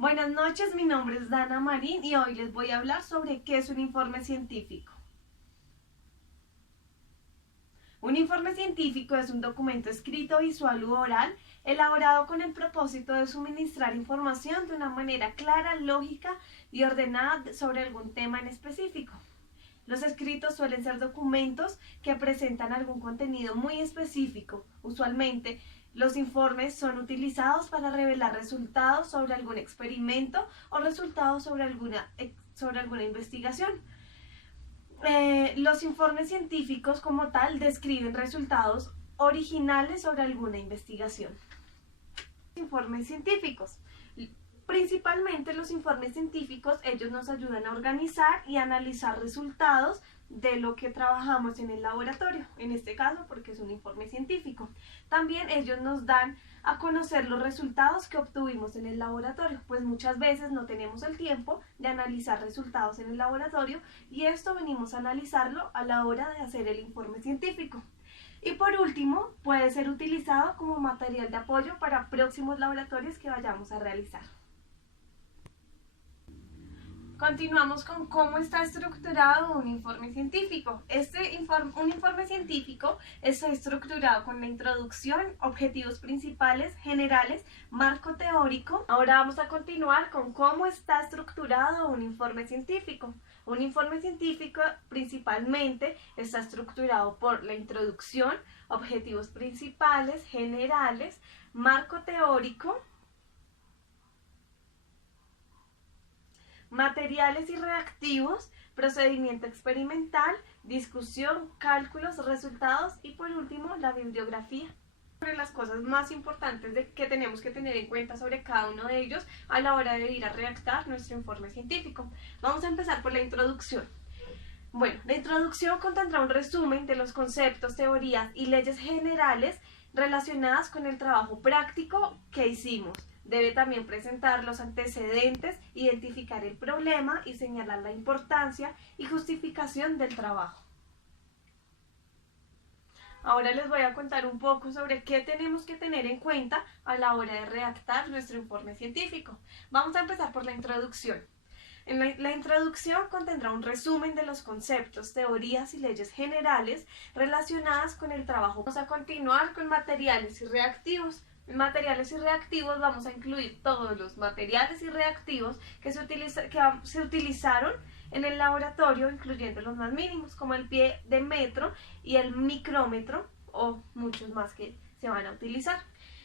Buenas noches, mi nombre es Dana Marín y hoy les voy a hablar sobre qué es un informe científico. Un informe científico es un documento escrito, visual u oral, elaborado con el propósito de suministrar información de una manera clara, lógica y ordenada sobre algún tema en específico. Los escritos suelen ser documentos que presentan algún contenido muy específico. Usualmente, los informes son utilizados para revelar resultados sobre algún experimento o resultados sobre alguna investigación. Los informes científicos como tal describen resultados originales sobre alguna investigación. Informes científicos. Principalmente los informes científicos, ellos nos ayudan a organizar y analizar resultados de lo que trabajamos en el laboratorio, en este caso porque es un informe científico. También ellos nos dan a conocer los resultados que obtuvimos en el laboratorio, pues muchas veces no tenemos el tiempo de analizar resultados en el laboratorio y esto venimos a analizarlo a la hora de hacer el informe científico. Y por último, puede ser utilizado como material de apoyo para próximos laboratorios que vayamos a realizar. Continuamos con cómo está estructurado un informe científico. Un informe científico está estructurado con la introducción, objetivos principales, generales, marco teórico. Ahora vamos a continuar con cómo está estructurado un informe científico. Un informe científico principalmente está estructurado por la introducción, objetivos principales, generales, marco teórico, materiales y reactivos, procedimiento experimental, discusión, cálculos, resultados y por último la bibliografía. Sobre las cosas más importantes que tenemos que tener en cuenta sobre cada uno de ellos a la hora de ir a redactar nuestro informe científico. Vamos a empezar por la introducción. Bueno, la introducción contendrá un resumen de los conceptos, teorías y leyes generales relacionadas con el trabajo práctico que hicimos. Debe también presentar los antecedentes, identificar el problema y señalar la importancia y justificación del trabajo. Ahora les voy a contar un poco sobre qué tenemos que tener en cuenta a la hora de redactar nuestro informe científico. Vamos a empezar por la introducción. La introducción contendrá un resumen de los conceptos, teorías y leyes generales relacionadas con el trabajo. Vamos a continuar con materiales y reactivos. En materiales y reactivos vamos a incluir todos los materiales y reactivos que se utilizaron en el laboratorio, incluyendo los más mínimos, como el pie de metro y el micrómetro, o muchos más que se van a utilizar.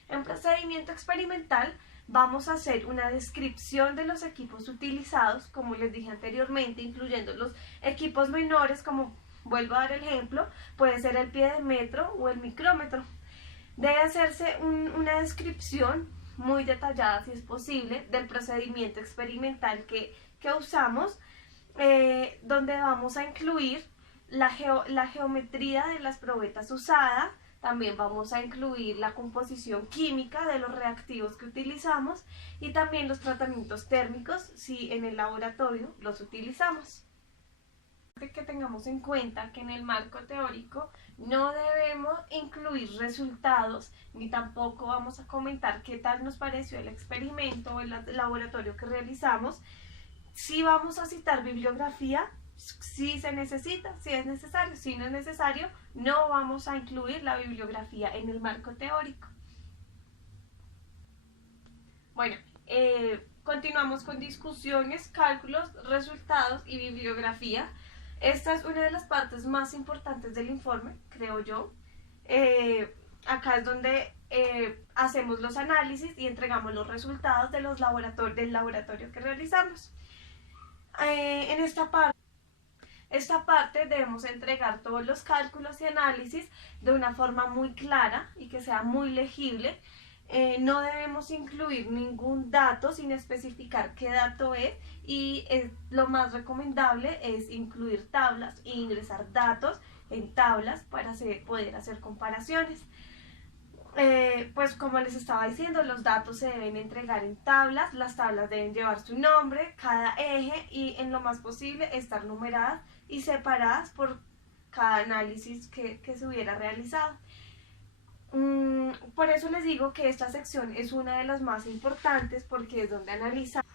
En procedimiento experimental vamos a hacer una descripción de los equipos utilizados, como les dije anteriormente, incluyendo los equipos menores, como vuelvo a dar el ejemplo, puede ser el pie de metro o el micrómetro. Debe hacerse una descripción muy detallada, si es posible, del procedimiento experimental que usamos, donde vamos a incluir la geometría de las probetas usadas. También vamos a incluir la composición química de los reactivos que utilizamos y también los tratamientos térmicos si en el laboratorio los utilizamos. Que tengamos en cuenta que en el marco teórico no debemos incluir resultados ni tampoco vamos a comentar qué tal nos pareció el experimento o el laboratorio que realizamos. Si vamos a citar bibliografía, si se necesita, si es necesario, si no es necesario, no vamos a incluir la bibliografía en el marco teórico. Bueno, continuamos con discusiones, cálculos, resultados y bibliografía. Esta es una de las partes más importantes del informe, creo yo. Acá es donde hacemos los análisis y entregamos los resultados del laboratorio que realizamos. En esta parte debemos entregar todos los cálculos y análisis de una forma muy clara y que sea muy legible. No debemos incluir ningún dato sin especificar qué dato es y lo más recomendable es incluir tablas e ingresar datos en tablas para poder hacer comparaciones. Pues como les estaba diciendo, los datos se deben entregar en tablas, las tablas deben llevar su nombre, cada eje y en lo más posible estar numeradas y separadas por cada análisis que se hubiera realizado. Por eso les digo que esta sección es una de las más importantes porque es donde analizamos.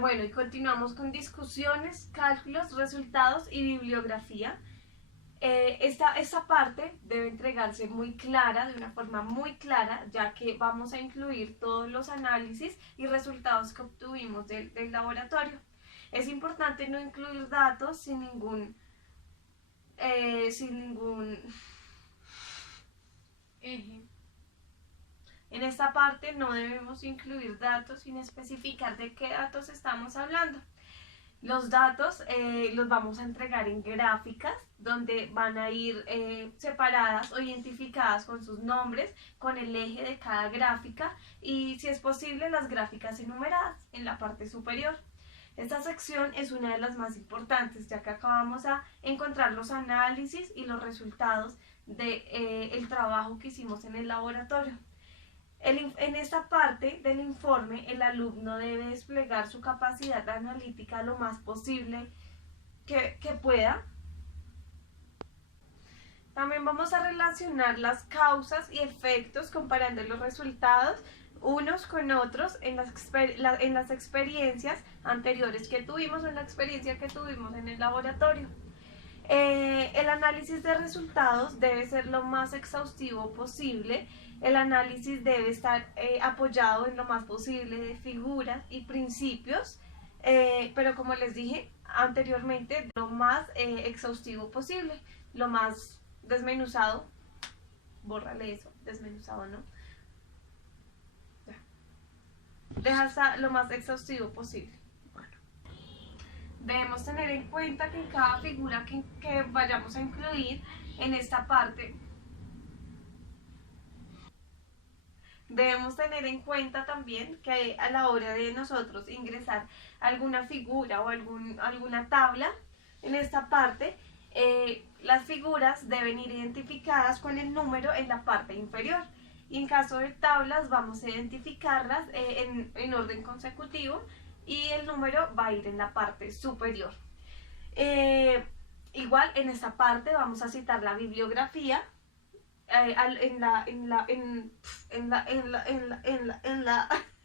Bueno, y continuamos con discusiones, cálculos, resultados y bibliografía. Esta parte debe entregarse muy clara, de una forma muy clara, ya que vamos a incluir todos los análisis y resultados que obtuvimos del laboratorio. Es importante no incluir datos sin ningún eje. En esta parte no debemos incluir datos sin especificar de qué datos estamos hablando. Los datos los vamos a entregar en gráficas donde van a ir separadas o identificadas con sus nombres, con el eje de cada gráfica y, si es posible, las gráficas enumeradas en la parte superior. Esta sección es una de las más importantes, ya que acá vamos a encontrar los análisis y los resultados del trabajo que hicimos en el laboratorio. En esta parte del informe, el alumno debe desplegar su capacidad analítica lo más posible que pueda. También vamos a relacionar las causas y efectos comparando los resultados unos con otros en las experiencias anteriores que tuvimos, en la experiencia que tuvimos en el laboratorio. El análisis de resultados debe ser lo más exhaustivo posible. El análisis debe estar apoyado en lo más posible de figuras y principios, pero como les dije anteriormente, lo más exhaustivo posible, lo más desmenuzado, bórrale eso, desmenuzado no, deja hasta lo más exhaustivo posible. Debemos tener en cuenta que en cada figura que vayamos a incluir en esta parte, debemos tener en cuenta también que a la hora de nosotros ingresar alguna figura o alguna tabla, en esta parte, las figuras deben ir identificadas con el número en la parte inferior. Y en caso de tablas vamos a identificarlas en orden consecutivo y el número va a ir en la parte superior. Igual en esta parte vamos a citar la bibliografía.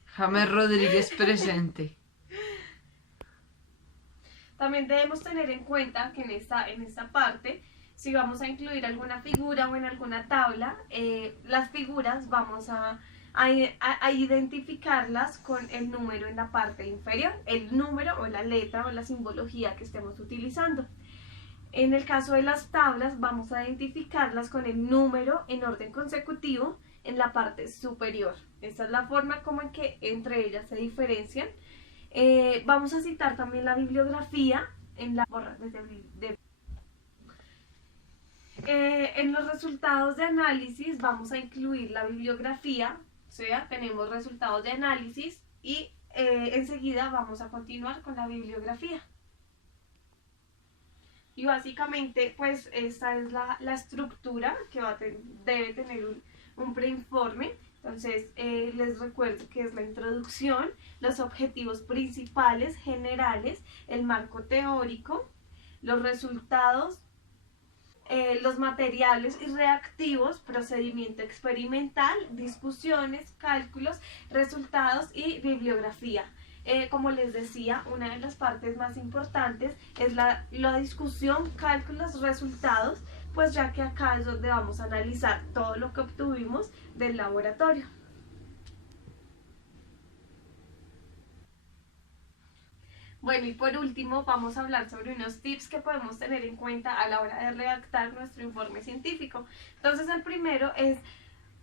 James Rodríguez presente. También debemos tener en cuenta que en esta parte, si vamos a incluir alguna figura o en alguna tabla, las figuras vamos a identificarlas con el número en la parte inferior, el número o la letra o la simbología que estemos utilizando. En el caso de las tablas vamos a identificarlas con el número en orden consecutivo en la parte superior. Esta es la forma como en que entre ellas se diferencian. Vamos a citar también la bibliografía en en los resultados de análisis vamos a incluir la bibliografía, o sea, tenemos resultados de análisis y enseguida vamos a continuar con la bibliografía. Y básicamente, pues esta es la estructura que debe tener un preinforme. Entonces, les recuerdo que es la introducción, los objetivos principales, generales, el marco teórico, los resultados, los materiales y reactivos, procedimiento experimental, discusiones, cálculos, resultados y bibliografía. Como les decía, una de las partes más importantes es la discusión, cálculos, resultados, pues ya que acá es donde vamos a analizar todo lo que obtuvimos del laboratorio. Bueno, y por último vamos a hablar sobre unos tips que podemos tener en cuenta a la hora de redactar nuestro informe científico. Entonces, el primero es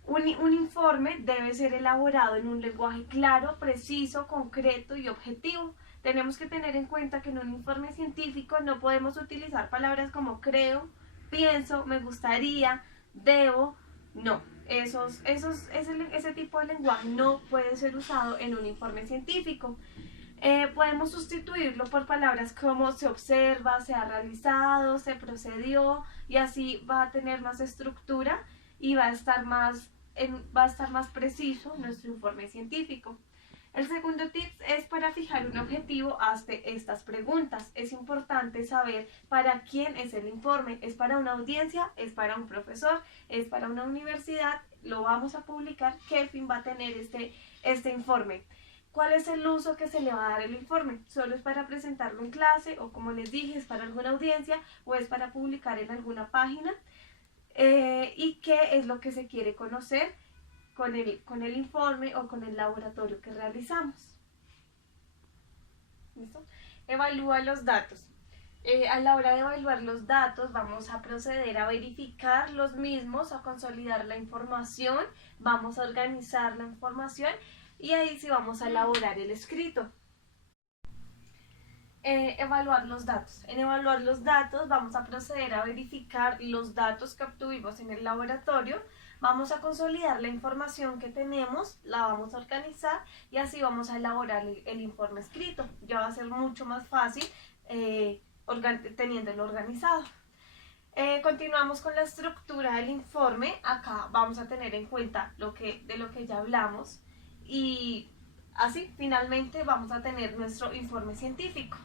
un informe debe ser elaborado en un lenguaje claro, preciso, concreto y objetivo. Tenemos que tener en cuenta que en un informe científico no podemos utilizar palabras como creo, pienso, me gustaría, debo, no. Ese tipo de lenguaje no puede ser usado en un informe científico. Podemos sustituirlo por palabras como se observa, se ha realizado, se procedió, y así va a tener más estructura y va a estar más preciso nuestro informe científico. El segundo tip es: para fijar un objetivo, hazte estas preguntas. Es importante saber para quién es el informe. ¿Es para una audiencia? ¿Es para un profesor? ¿Es para una universidad? lo vamos a publicar, ¿qué fin va a tener este informe? ¿Cuál es el uso que se le va a dar al informe? ¿Solo es para presentarlo en clase o, como les dije, es para alguna audiencia o es para publicar en alguna página? ¿Y qué es lo que se quiere conocer con el informe o con el laboratorio que realizamos? ¿Listo? Evalúa los datos. A la hora de evaluar los datos vamos a proceder a verificar los mismos, a consolidar la información, vamos a organizar la información y ahí sí vamos a elaborar el escrito. Evaluar los datos. En evaluar los datos vamos a proceder a verificar los datos que obtuvimos en el laboratorio, vamos a consolidar la información que tenemos, la vamos a organizar y así vamos a elaborar el informe escrito. Ya va a ser mucho más fácil teniéndolo organizado. Continuamos con la estructura del informe. Acá vamos a tener en cuenta de lo que ya hablamos y así finalmente vamos a tener nuestro informe científico.